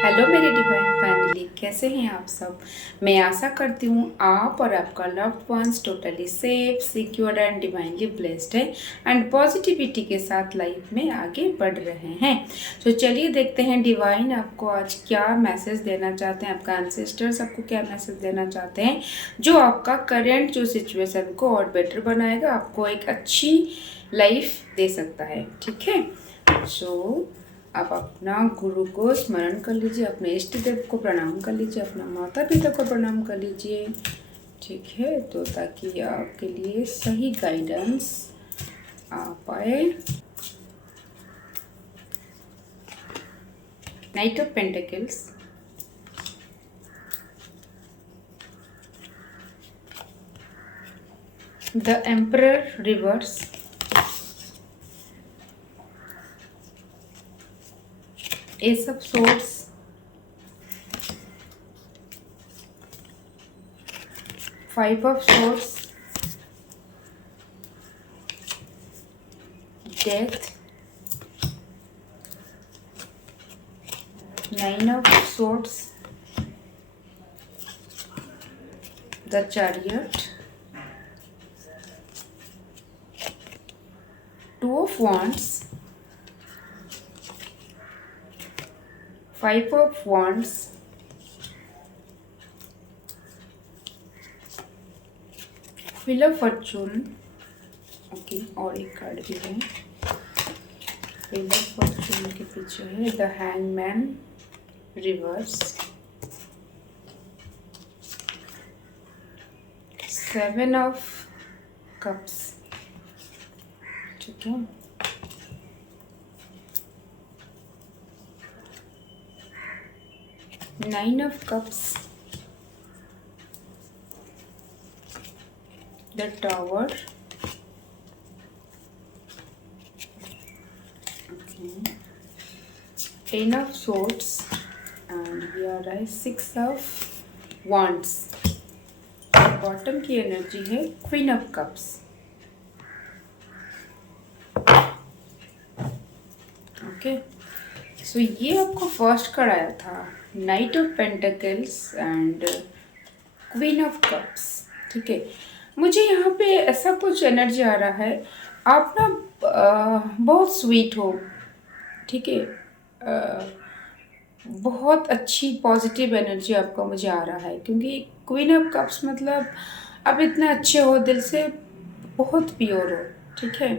Hello मेरी divine family, कैसे हैं आप सब। मैं आशा करती हूँ आप और आपका loved ones totally safe, secure and divinely blessed है एंड पॉजिटिविटी के साथ लाइफ में आगे बढ़ रहे हैं। तो चलिए देखते हैं डिवाइन आपको आज क्या मैसेज देना चाहते हैं, आपका एंसेस्टर्स आपको क्या मैसेज देना चाहते हैं जो आपका करेंट जो सिचुएशन को और बेटर बनाएगा, आपको एक अच्छी लाइफ दे सकता है। ठीक है, सो आप अपना गुरु को स्मरण कर लीजिए, अपने इष्ट देव को प्रणाम कर लीजिए, अपना माता पिता को प्रणाम कर लीजिए। ठीक है, तो ताकि आपके लिए सही गाइडेंस आ पाए। Night of pentacles, the emperor reverse, S of swords, five of swords, death, nine of swords, the chariot, two of wands, five of wands, wheel of Fortune. Okay, और एक कार्ड भी है। व्हील ऑफ फॉर्चून के पीछे है the hangman reverse, seven of cups. ठीक है, nine of cups, the tower, ten of swords, and here है सिक्स ऑफ wands। बॉटम की एनर्जी है क्वीन ऑफ कप्स। ओके, सो ये आपको फर्स्ट कार्ड आया था, night of pentacles and queen of cups. ठीक है, मुझे यहाँ पे ऐसा कुछ एनर्जी आ रहा है, आप ना बहुत स्वीट हो। ठीक है, बहुत अच्छी पॉजिटिव एनर्जी आपका मुझे आ रहा है, क्योंकि क्वीन ऑफ कप्स मतलब आप इतने अच्छे हो, दिल से बहुत प्योर हो। ठीक है,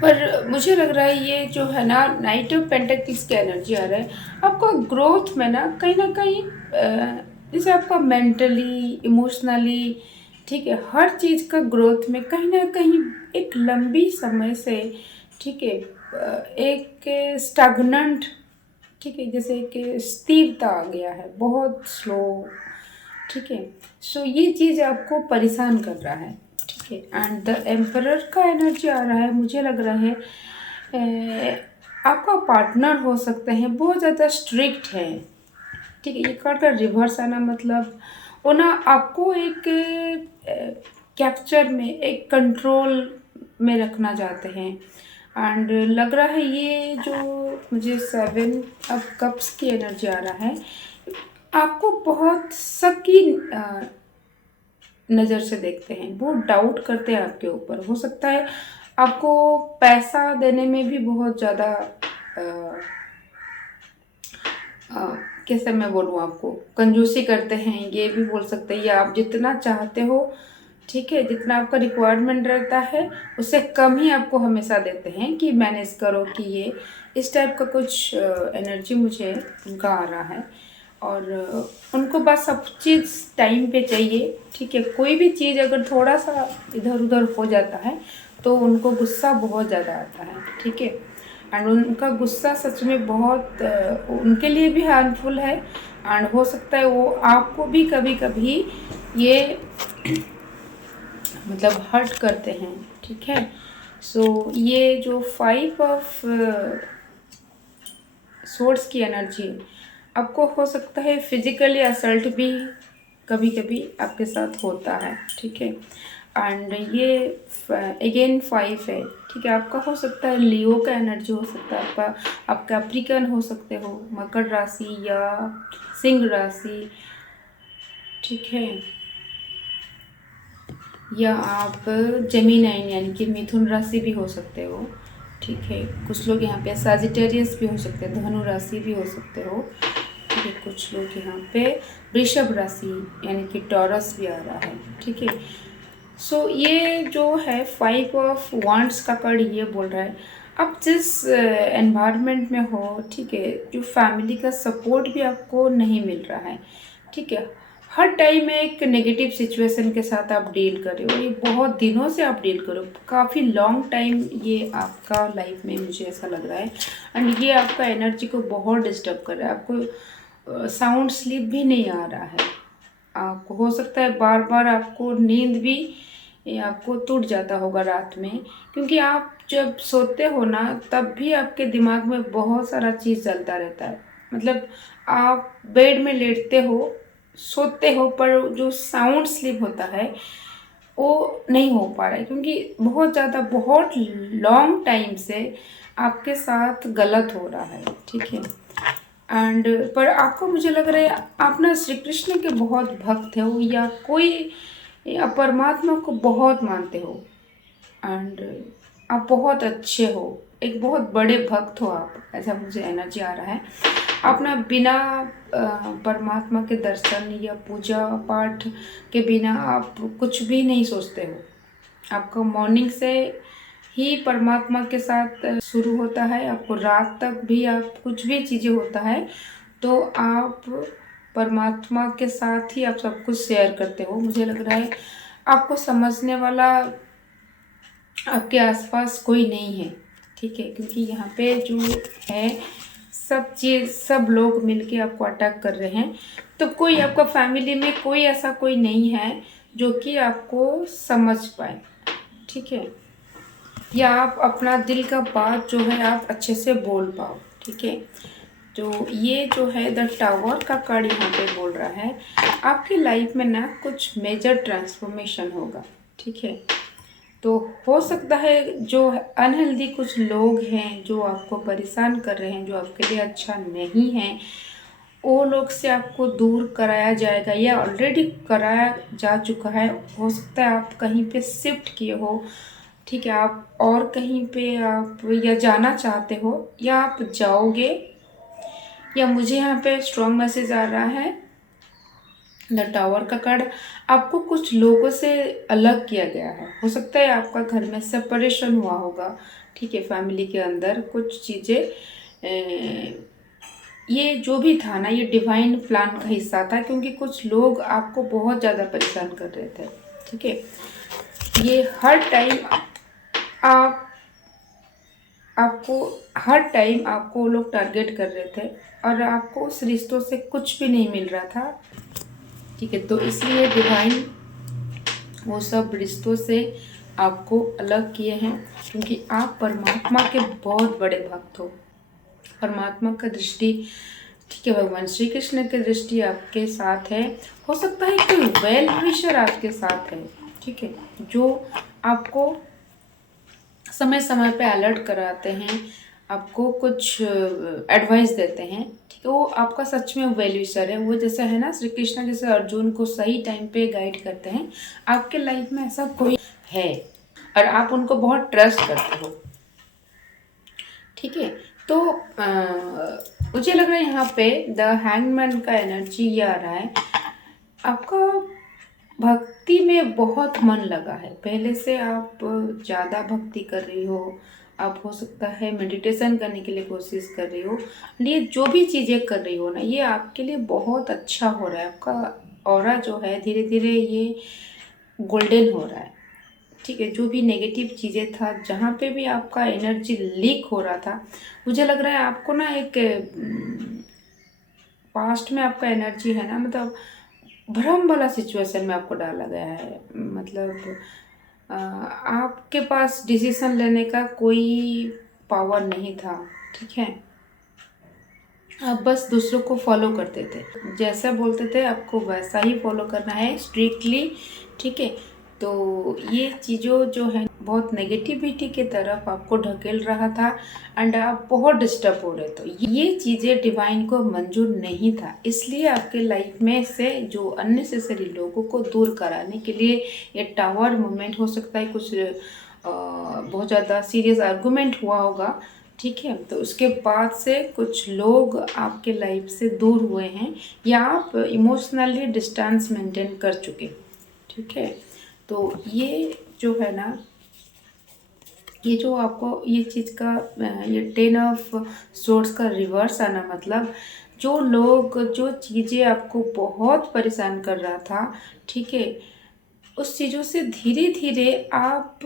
पर मुझे लग रहा है ये जो है ना नाइट ऑफ पेंटिकल्स की एनर्जी आ रहा है, आपका ग्रोथ में ना कहीं जैसे आपका मेंटली, इमोशनली, ठीक है, हर चीज़ का ग्रोथ में कहीं ना कहीं एक लंबी समय से, ठीक है, एक स्टैग्नेंट, ठीक है, जैसे एक स्थिरता आ गया है, बहुत स्लो। ठीक है, सो ये चीज़ आपको परेशान कर रहा है। ठीक है, एंड द एम्परर का एनर्जी आ रहा है, मुझे लग रहा है आपका पार्टनर हो सकते हैं बहुत ज़्यादा स्ट्रिक्ट है। ठीक है, ये कार्ड का रिवर्स आना मतलब वो ना आपको एक कैप्चर में, एक कंट्रोल में रखना चाहते हैं। एंड लग रहा है ये जो मुझे सेवन ऑफ कप्स की एनर्जी आ रहा है, आपको बहुत शक नज़र से देखते हैं, बहुत डाउट करते हैं आपके ऊपर। हो सकता है आपको पैसा देने में भी बहुत ज़्यादा कैसे मैं बोलूँ, आपको कंजूसी करते हैं, ये भी बोल सकते हैं। या आप जितना चाहते हो, ठीक है, जितना आपका रिक्वायरमेंट रहता है उससे कम ही आपको हमेशा देते हैं कि मैनेज करो, कि ये इस टाइप का कुछ एनर्जी मुझे उनका आ रहा है। और उनको बस सब चीज़ टाइम पे चाहिए। ठीक है, कोई भी चीज़ अगर थोड़ा सा इधर उधर हो जाता है तो उनको गुस्सा बहुत ज़्यादा आता है। ठीक है, एंड उनका गुस्सा सच में बहुत उनके लिए भी हार्मफुल है, एंड हो सकता है वो आपको भी कभी कभी ये मतलब हर्ट करते हैं। ठीक है, सो ये जो फाइव ऑफ सोर्स की एनर्जी आपको हो सकता है फिजिकली असल्ट भी कभी कभी आपके साथ होता है। ठीक है, एंड ये अगेन 5 है, ठीक है। आपका हो सकता है लियो का एनर्जी हो सकता है, आपका आप कैप्रिकन हो सकते हो, मकर राशि या सिंह राशि, ठीक है, या आप जेमिनाइन यानी कि मिथुन राशि भी हो सकते हो, ठीक है। कुछ लोग यहाँ पे सजिटेरियस भी हो सकते हैं, धनु राशि भी हो सकते हो, ठीक है। कुछ लोग यहाँ पे वृषभ राशि यानी कि टॉरस भी आ रहा है, ठीक है। सो ये जो है 5 ऑफ वांड्स का कार्ड ये बोल रहा है आप जिस एनवायरनमेंट में हो, ठीक है, जो फैमिली का सपोर्ट भी आपको नहीं मिल रहा है, ठीक है। हर टाइम एक नेगेटिव सिचुएशन के साथ आप डील कर रहे हो, ये बहुत दिनों से आप डील करो, काफ़ी लॉन्ग टाइम ये आपका लाइफ में, मुझे ऐसा लग रहा है। एंड ये आपका एनर्जी को बहुत डिस्टर्ब कर रहा है, आपको साउंड स्लीप भी नहीं आ रहा है, आपको हो सकता है बार बार आपको नींद भी आपको टूट जाता होगा रात में, क्योंकि आप जब सोते हो ना तब भी आपके दिमाग में बहुत सारा चीज़ चलता रहता है। मतलब आप बेड में लेटते हो, सोते हो, पर जो साउंड स्लीप होता है वो नहीं हो पा रहा है, क्योंकि बहुत ज़्यादा बहुत लॉन्ग टाइम से आपके साथ गलत हो रहा है, ठीक है। एंड पर आपको, मुझे लग रहा है आप ना श्री कृष्ण के बहुत भक्त हो, या कोई या परमात्मा को बहुत मानते हो, एंड आप बहुत अच्छे हो, एक बहुत बड़े भक्त हो आप, ऐसा मुझे एनर्जी आ रहा है। आप ना बिना परमात्मा के दर्शन या पूजा पाठ के बिना आप कुछ भी नहीं सोचते हो। आपका मॉर्निंग से ही परमात्मा के साथ शुरू होता है, आपको रात तक भी आप कुछ भी चीज़ें होता है तो आप परमात्मा के साथ ही आप सब कुछ शेयर करते हो। मुझे लग रहा है आपको समझने वाला आपके आसपास कोई नहीं है, ठीक है, क्योंकि यहाँ पे जो है सब लोग मिलके आपको अटैक कर रहे हैं। तो कोई आपका फैमिली में कोई ऐसा कोई नहीं है जो कि आपको समझ पाए, ठीक है, या आप अपना दिल का बात जो है आप अच्छे से बोल पाओ, ठीक है। तो ये जो है द टावर का कार्ड यहाँ पे बोल रहा है आपकी लाइफ में ना कुछ मेजर ट्रांसफॉर्मेशन होगा, ठीक है। तो हो सकता है जो अनहेल्दी कुछ लोग हैं जो आपको परेशान कर रहे हैं, जो आपके लिए अच्छा नहीं है, वो लोग से आपको दूर कराया जाएगा या ऑलरेडी कराया जा चुका है। हो सकता है आप कहीं पे शिफ्ट किए हो, ठीक है, आप और कहीं पे आप या जाना चाहते हो या आप जाओगे, या मुझे यहाँ पे स्ट्रॉन्ग मैसेज आ रहा है द टावर का कार्ड, आपको कुछ लोगों से अलग किया गया है। हो सकता है आपका घर में सेपरेशन हुआ होगा, ठीक है, फैमिली के अंदर कुछ चीज़ें, ये जो भी था ना ये डिवाइन प्लान का हिस्सा था, क्योंकि कुछ लोग आपको बहुत ज़्यादा परेशान कर रहे थे, ठीक है। ये आप हर टाइम आपको वो लोग टारगेट कर रहे थे और आपको उस रिश्तों से कुछ भी नहीं मिल रहा था, ठीक है। तो इसलिए डिवाइन वो सब रिश्तों से आपको अलग किए हैं, क्योंकि आप परमात्मा के बहुत बड़े भक्त हो। परमात्मा का दृष्टि, ठीक है, भगवान श्री कृष्ण की दृष्टि आपके साथ है। हो सकता है कोई वेल विशर आपके साथ है, ठीक है, जो आपको समय समय पे अलर्ट कराते हैं, आपको कुछ एडवाइस देते हैं, ठीक है। वो आपका सच में वेल विशर है, वो जैसा है ना श्री कृष्ण जैसे अर्जुन को सही टाइम पे गाइड करते हैं, आपके लाइफ में ऐसा कोई है और आप उनको बहुत ट्रस्ट करते हो, ठीक है। तो मुझे लग रहा है यहाँ पे द हैंगमैन का एनर्जी ये आ रहा है आपका भक्ति में बहुत मन लगा है, पहले से आप ज़्यादा भक्ति कर रही हो, आप हो सकता है मेडिटेशन करने के लिए कोशिश कर रही हो, ये जो भी चीज़ें कर रही हो ना ये आपके लिए बहुत अच्छा हो रहा है। आपका ऑरा जो है धीरे धीरे ये गोल्डन हो रहा है, ठीक है। जो भी नेगेटिव चीज़ें था, जहाँ पे भी आपका एनर्जी लीक हो रहा था, मुझे लग रहा है आपको ना एक पास्ट में आपका एनर्जी है ना, मतलब भ्रम वाला सिचुएशन में आपको डाला गया है। मतलब आपके पास डिसीजन लेने का कोई पावर नहीं था, ठीक है। आप बस दूसरों को फॉलो करते थे, जैसा बोलते थे आपको वैसा ही फॉलो करना है स्ट्रिक्टली, ठीक है। तो ये चीज़ों जो है बहुत नेगेटिविटी की तरफ आपको ढकेल रहा था एंड आप बहुत डिस्टर्ब हो रहे थे। ये चीज़ें डिवाइन को मंजूर नहीं था, इसलिए आपके लाइफ में से जो अननेसेसरी लोगों को दूर कराने के लिए ये टावर मूवमेंट हो सकता है, कुछ बहुत ज़्यादा सीरियस आर्गूमेंट हुआ होगा, ठीक है। तो उसके बाद से कुछ लोग आपके लाइफ से दूर हुए हैं या आप इमोशनली डिस्टेंस मेंटेन कर चुके, ठीक है। तो ये जो है ना, ये जो आपको ये चीज़ का ये 10 ऑफ सोर्स का रिवर्स आना मतलब जो लोग जो चीज़ें आपको बहुत परेशान कर रहा था, ठीक है, उस चीज़ों से धीरे धीरे आप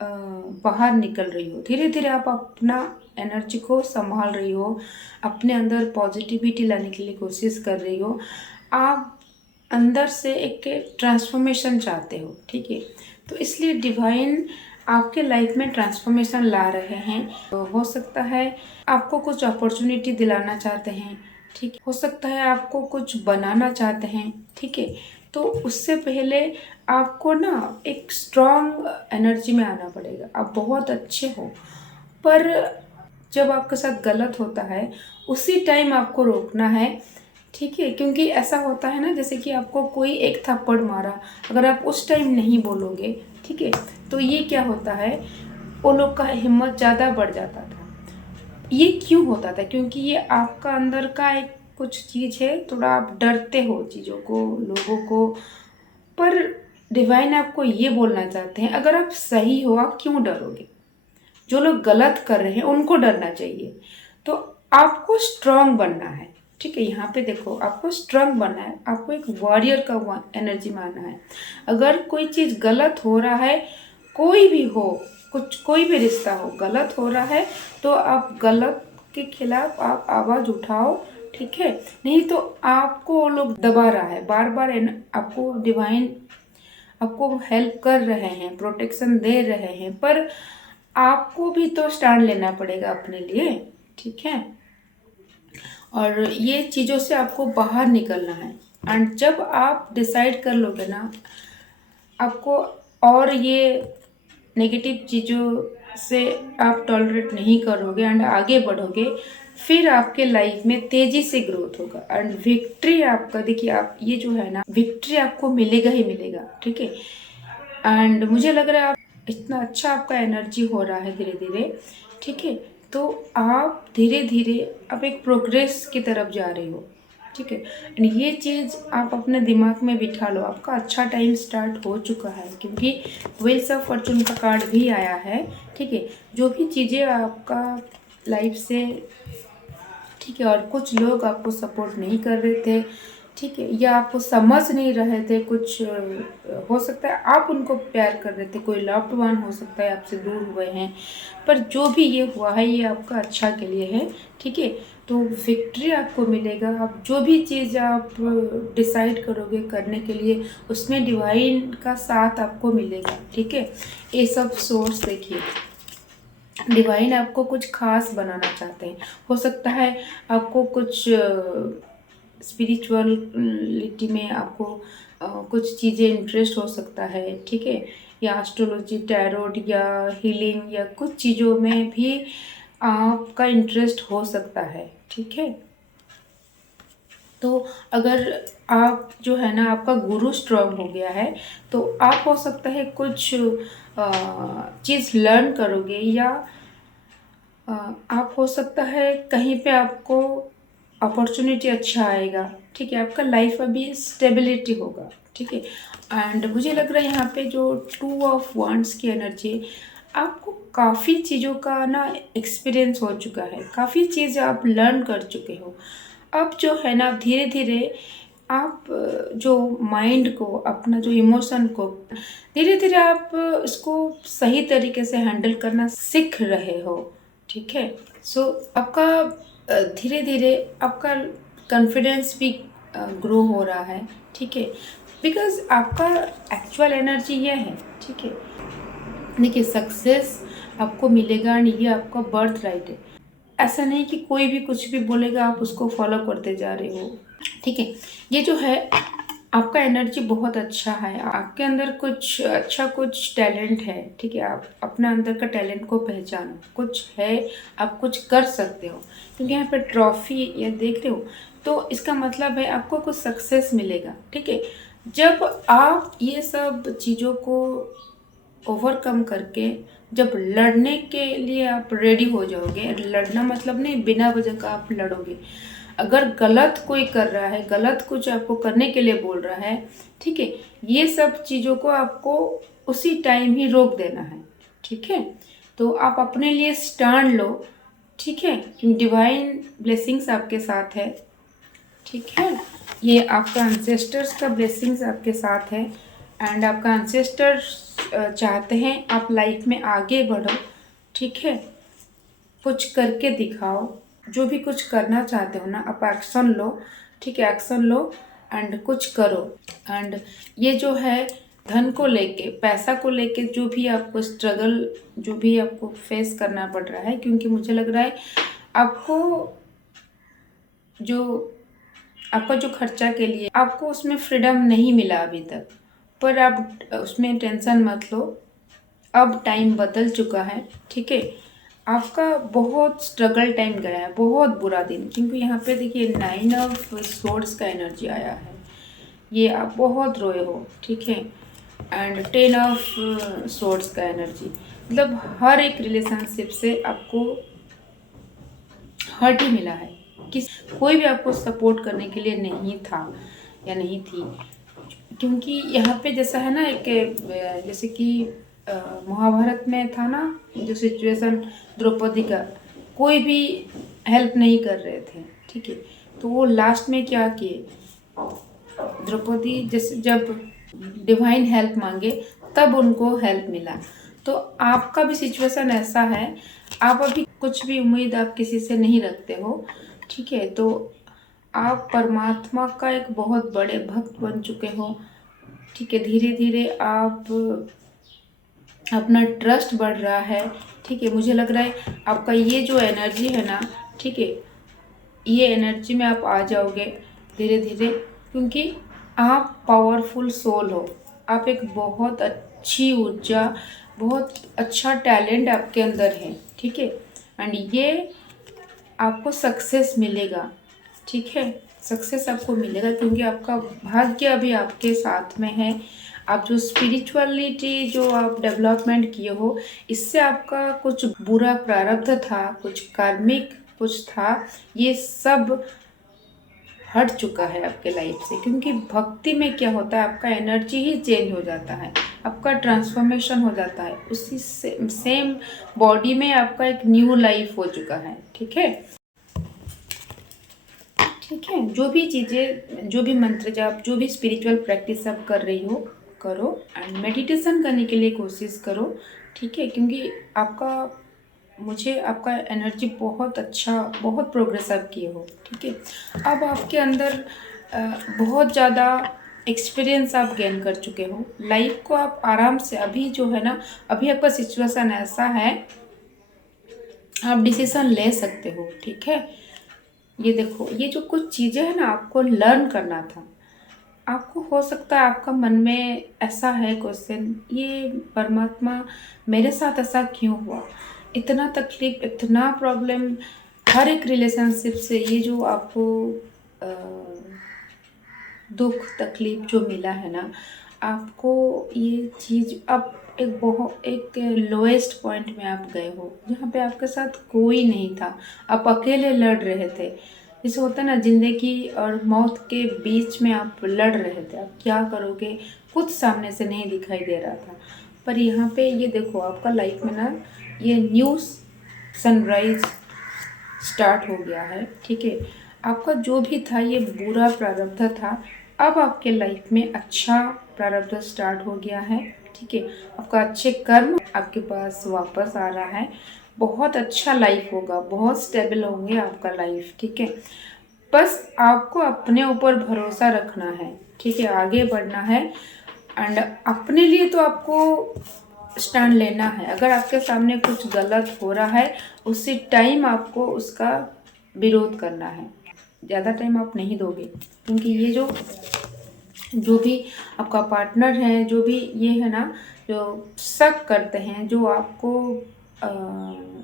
बाहर निकल रही हो, धीरे धीरे आप अपना एनर्जी को संभाल रही हो, अपने अंदर पॉजिटिविटी लाने के लिए कोशिश कर रही हो, आप अंदर से एक ट्रांसफॉर्मेशन चाहते हो, ठीक है। तो इसलिए डिवाइन आपके लाइफ में ट्रांसफॉर्मेशन ला रहे हैं। तो हो सकता है आपको कुछ अपॉर्चुनिटी दिलाना चाहते हैं, ठीक है। हो सकता है आपको कुछ बनाना चाहते हैं, ठीक है। तो उससे पहले आपको ना एक स्ट्रॉन्ग एनर्जी में आना पड़ेगा। आप बहुत अच्छे हो, पर जब आपके साथ गलत होता है उसी टाइम आपको रोकना है, ठीक है। क्योंकि ऐसा होता है ना, जैसे कि आपको कोई एक थप्पड़ मारा, अगर आप उस टाइम नहीं बोलोगे, ठीक है, तो ये क्या होता है, वो लोग का हिम्मत ज़्यादा बढ़ जाता था। ये क्यों होता था? क्योंकि ये आपका अंदर का एक कुछ चीज़ है, थोड़ा आप डरते हो चीज़ों को, लोगों को। पर डिवाइन आपको ये बोलना चाहते हैं, अगर आप सही हो आप क्यों डरोगे? जो लोग गलत कर रहे हैं उनको डरना चाहिए। तो आपको स्ट्रांग बनना है, ठीक है। यहाँ पे देखो, आपको स्ट्रांग बनना है, आपको एक वॉरियर का एनर्जी मानना है। अगर कोई चीज़ गलत हो रहा है, कोई भी हो, कुछ कोई भी रिश्ता हो गलत हो रहा है, तो आप गलत के खिलाफ आप आवाज़ उठाओ, ठीक है। नहीं तो आपको वो लोग दबा रहा है बार बार, आपको डिवाइन आपको हेल्प कर रहे हैं, प्रोटेक्शन दे रहे हैं, पर आपको भी तो स्टैंड लेना पड़ेगा अपने लिए, ठीक है। और ये चीज़ों से आपको बाहर निकलना है। एंड जब आप डिसाइड कर लोगे ना, आपको और ये नेगेटिव चीज़ों से आप टॉलरेट नहीं करोगे एंड आगे बढ़ोगे, फिर आपके लाइफ में तेज़ी से ग्रोथ होगा एंड विक्ट्री आपका, देखिए आप ये जो है ना, विक्ट्री आपको मिलेगा ही मिलेगा, ठीक है। एंड मुझे लग रहा है आप इतना अच्छा आपका एनर्जी हो रहा है धीरे धीरे, ठीक है। तो आप धीरे धीरे अब एक प्रोग्रेस की तरफ जा रहे हो, ठीक है। एंड ये चीज़ आप अपने दिमाग में बिठा लो, आपका अच्छा टाइम स्टार्ट हो चुका है, क्योंकि व्हील्स ऑफ फॉर्चून का कार्ड भी आया है, ठीक है। जो भी चीज़ें आपका लाइफ से, ठीक है, और कुछ लोग आपको सपोर्ट नहीं कर रहे थे, ठीक है, या आपको समझ नहीं रहे थे, कुछ हो सकता है आप उनको प्यार कर रहे थे, कोई लव्ड वन हो सकता है आपसे दूर हुए हैं, पर जो भी ये हुआ है ये आपका अच्छा के लिए है, ठीक है। तो विक्ट्री आपको मिलेगा, आप जो भी चीज़ आप डिसाइड करोगे करने के लिए, उसमें डिवाइन का साथ आपको मिलेगा, ठीक है। ये सब सोर्स देखिए, डिवाइन आपको कुछ खास बनाना चाहते हैं। हो सकता है आपको कुछ स्पिरिचुअलिटी में आपको कुछ चीज़ें इंटरेस्ट हो सकता है, ठीक है, या एस्ट्रोलॉजी, टैरोट या हीलिंग या कुछ चीज़ों में भी आपका इंटरेस्ट हो सकता है, ठीक है। तो अगर आप जो है ना, आपका गुरु स्ट्रांग हो गया है, तो आप हो सकता है कुछ चीज़ लर्न करोगे, या आप हो सकता है कहीं पे आपको अपॉर्चुनिटी अच्छा आएगा, ठीक है। आपका लाइफ अभी स्टेबिलिटी होगा, ठीक है। एंड मुझे लग रहा है यहाँ पे जो 2 ऑफ वांड्स की एनर्जी, आपको काफ़ी चीज़ों का ना एक्सपीरियंस हो चुका है, काफ़ी चीज़ आप लर्न कर चुके हो। अब जो है ना, धीरे धीरे आप जो माइंड को, अपना जो इमोशन को, धीरे धीरे आप इसको सही तरीके से हैंडल करना सीख रहे हो, ठीक है। सो आपका धीरे धीरे आपका कॉन्फिडेंस भी ग्रो हो रहा है, ठीक है, बिकॉज आपका एक्चुअल एनर्जी ये है, ठीक है। देखिए, सक्सेस आपको मिलेगा एंड ये आपका बर्थ राइट है। ऐसा नहीं कि कोई भी कुछ भी बोलेगा आप उसको फॉलो करते जा रहे हो, ठीक है। ये जो है आपका एनर्जी बहुत अच्छा है, आपके अंदर कुछ अच्छा कुछ टैलेंट है, ठीक है। आप अपने अंदर का टैलेंट को पहचानो, कुछ है, आप कुछ कर सकते हो। क्योंकि यहाँ पे ट्रॉफी या देख रहे हो, तो इसका मतलब है आपको कुछ सक्सेस मिलेगा, ठीक है। जब आप ये सब चीज़ों को ओवरकम करके जब लड़ने के लिए आप रेडी हो जाओगे, लड़ना मतलब नहीं बिना वजह का आप लड़ोगे। अगर गलत कोई कर रहा है, गलत कुछ आपको करने के लिए बोल रहा है, ठीक है, ये सब चीज़ों को आपको उसी टाइम ही रोक देना है, ठीक है। तो आप अपने लिए स्टैंड लो, ठीक है, क्योंकि डिवाइन ब्लेसिंग्स आपके साथ है, ठीक है। ये आपका एंसेस्टर्स का ब्लेसिंग्स आपके साथ है, एंड आपका एंसेस्टर्स चाहते हैं आप लाइफ में आगे बढ़ो, ठीक है। कुछ करके दिखाओ, जो भी कुछ करना चाहते हो ना, आप एक्शन लो, ठीक है, एक्शन लो एंड कुछ करो। एंड ये जो है धन को लेके, पैसा को लेके जो भी आपको स्ट्रगल, जो भी आपको फेस करना पड़ रहा है, क्योंकि मुझे लग रहा है आपको जो आपका जो खर्चा के लिए आपको उसमें फ्रीडम नहीं मिला अभी तक, पर आप उसमें टेंशन मत लो, अब टाइम बदल चुका है, ठीक है। आपका बहुत स्ट्रगल टाइम गया है, बहुत बुरा दिन, क्योंकि यहाँ पे देखिए 9 ऑफ सोर्ड्स का एनर्जी आया है, ये आप बहुत रोए हो, ठीक है। एंड 10 ऑफ सोर्ड्स का एनर्जी, मतलब हर एक रिलेशनशिप से आपको हर्ट ही मिला है, किस कोई भी आपको सपोर्ट करने के लिए नहीं था या नहीं थी। क्योंकि यहाँ पे जैसा है ना, एक जैसे कि महाभारत में था ना जो सिचुएशन, द्रौपदी का कोई भी हेल्प नहीं कर रहे थे, ठीक है। तो वो लास्ट में क्या किए, द्रौपदी जैसे जब डिवाइन हेल्प मांगे तब उनको हेल्प मिला। तो आपका भी सिचुएशन ऐसा है, आप अभी कुछ भी उम्मीद आप किसी से नहीं रखते हो, ठीक है। तो आप परमात्मा का एक बहुत बड़े भक्त बन चुके हो, ठीक है। धीरे धीरे आप अपना ट्रस्ट बढ़ रहा है, ठीक है। मुझे लग रहा है आपका ये जो एनर्जी है ना, ठीक है, ये एनर्जी में आप आ जाओगे धीरे धीरे, क्योंकि आप पावरफुल सोल हो, आप एक बहुत अच्छी ऊर्जा, बहुत अच्छा टैलेंट आपके अंदर है, ठीक है। एंड ये आपको सक्सेस मिलेगा, ठीक है, सक्सेस आपको मिलेगा, क्योंकि आपका भाग्य अभी आपके साथ में है। आप जो स्पिरिचुअलिटी जो आप डेवलपमेंट किए हो, इससे आपका कुछ बुरा प्रारब्ध था, कुछ कार्मिक कुछ था, ये सब हट चुका है आपके लाइफ से। क्योंकि भक्ति में क्या होता है, आपका एनर्जी ही चेंज हो जाता है, आपका ट्रांसफॉर्मेशन हो जाता है, उसी सेम बॉडी में आपका एक न्यू लाइफ हो चुका है, ठीक है। ठीक है, जो भी चीज़ें, जो भी मंत्र जाप, जो भी स्पिरिचुअल प्रैक्टिस आप कर रही हो, करो एंड मेडिटेशन करने के लिए कोशिश करो, ठीक है। क्योंकि आपका, मुझे आपका एनर्जी बहुत अच्छा, बहुत प्रोग्रेस आप किए हो, ठीक है। अब आपके अंदर बहुत ज़्यादा एक्सपीरियंस आप गेन कर चुके हो, लाइफ को आप आराम से, अभी जो है ना, अभी आपका सिचुएशन ऐसा है, आप डिसीजन ले सकते हो, ठीक है। ये देखो, ये जो कुछ चीज़ें हैं ना, आपको लर्न करना था। आपको हो सकता है आपका मन में ऐसा है क्वेश्चन, ये परमात्मा मेरे साथ ऐसा क्यों हुआ, इतना तकलीफ, इतना प्रॉब्लम, हर एक रिलेशनशिप से ये जो आपको अ, दुख तकलीफ जो मिला है ना, आपको ये चीज़ अब एक बहुत एक लोएस्ट पॉइंट में आप गए हो, जहाँ पे आपके साथ कोई नहीं था, आप अकेले लड़ रहे थे। जैसे होता है ना, ज़िंदगी और मौत के बीच में आप लड़ रहे थे, आप क्या करोगे कुछ सामने से नहीं दिखाई दे रहा था। पर यहाँ पे ये देखो, आपका लाइफ में ना ये न्यू सनराइज स्टार्ट हो गया है, ठीक है। आपका जो भी था ये बुरा प्रारब्ध था, अब आपके लाइफ में अच्छा प्रारब्ध स्टार्ट हो गया है, ठीक है। आपका अच्छे कर्म आपके पास वापस आ रहा है, बहुत अच्छा लाइफ होगा, बहुत स्टेबल होंगे आपका लाइफ, ठीक है। बस आपको अपने ऊपर भरोसा रखना है, ठीक है, आगे बढ़ना है। एंड अपने लिए तो आपको स्टैंड लेना है। अगर आपके सामने कुछ गलत हो रहा है, उसी टाइम आपको उसका विरोध करना है, ज़्यादा टाइम आप नहीं दोगे। क्योंकि ये जो जो भी आपका पार्टनर है, जो भी ये है ना, जो शक करते हैं, जो आपको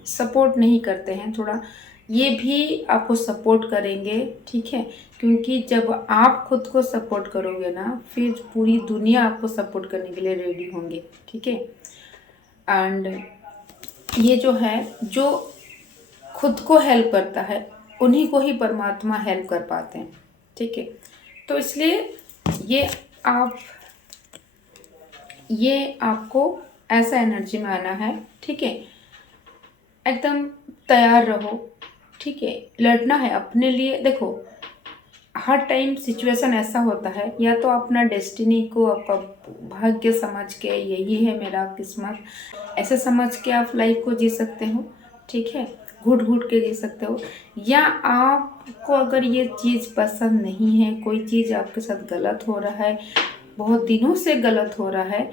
सपोर्ट नहीं करते हैं, थोड़ा ये भी आपको सपोर्ट करेंगे, ठीक है। क्योंकि जब आप खुद को सपोर्ट करोगे ना, फिर पूरी दुनिया आपको सपोर्ट करने के लिए रेडी होंगे, ठीक है। एंड ये जो है, जो खुद को हेल्प करता है उन्हीं को ही परमात्मा हेल्प कर पाते हैं, ठीक है। तो इसलिए ये आप ये आपको ऐसा एनर्जी में आना है, ठीक है। एकदम तैयार रहो, ठीक है। लड़ना है अपने लिए। देखो, हर टाइम सिचुएशन ऐसा होता है, या तो अपना डेस्टिनी को आपका भाग्य समझ के, यही है मेरा किस्मत, ऐसे समझ के आप लाइफ को जी सकते हो, ठीक है। घुट घुट के जी सकते हो। या आपको अगर ये चीज़ पसंद नहीं है, कोई चीज़ आपके साथ गलत हो रहा है, बहुत दिनों से गलत हो रहा है,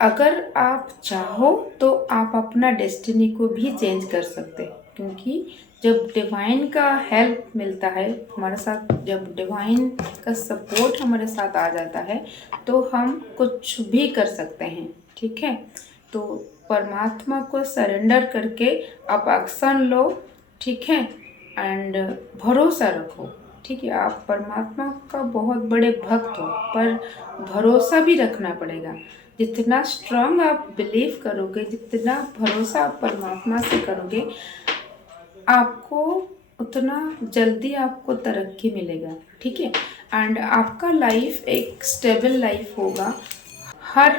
अगर आप चाहो तो आप अपना डेस्टिनी को भी चेंज कर सकते हैं। क्योंकि जब डिवाइन का हेल्प मिलता है हमारे साथ, जब डिवाइन का सपोर्ट हमारे साथ आ जाता है, तो हम कुछ भी कर सकते हैं, ठीक है। तो परमात्मा को सरेंडर करके आप एक्शन लो, ठीक है। एंड भरोसा रखो, ठीक है। आप परमात्मा का बहुत बड़े भक्त हो, पर भरोसा भी रखना पड़ेगा। जितना स्ट्रांग आप बिलीव करोगे, जितना भरोसा आप परमात्मा से करोगे, आपको उतना जल्दी आपको तरक्की मिलेगा, ठीक है। एंड आपका लाइफ एक स्टेबल लाइफ होगा। हर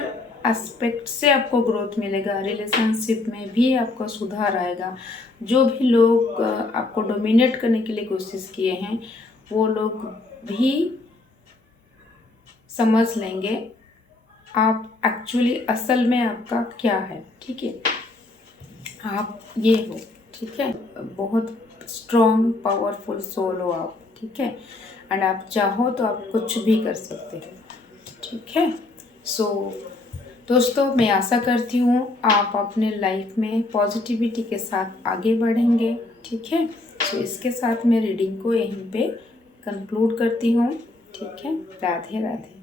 एस्पेक्ट से आपको ग्रोथ मिलेगा। रिलेशनशिप में भी आपको सुधार आएगा। जो भी लोग आपको डोमिनेट करने के लिए कोशिश किए हैं, वो लोग भी समझ लेंगे आप एक्चुअली असल में आपका क्या है, ठीक है। आप ये हो, ठीक है। बहुत स्ट्रॉन्ग पावरफुल सोल हो आप, ठीक है। एंड आप चाहो तो आप कुछ भी कर सकते हो, ठीक है। सो दोस्तों, मैं आशा करती हूँ आप अपने लाइफ में पॉजिटिविटी के साथ आगे बढ़ेंगे, ठीक है। सो इसके साथ मैं रीडिंग को यहीं पे कंक्लूड करती हूँ, ठीक है। राधे राधे।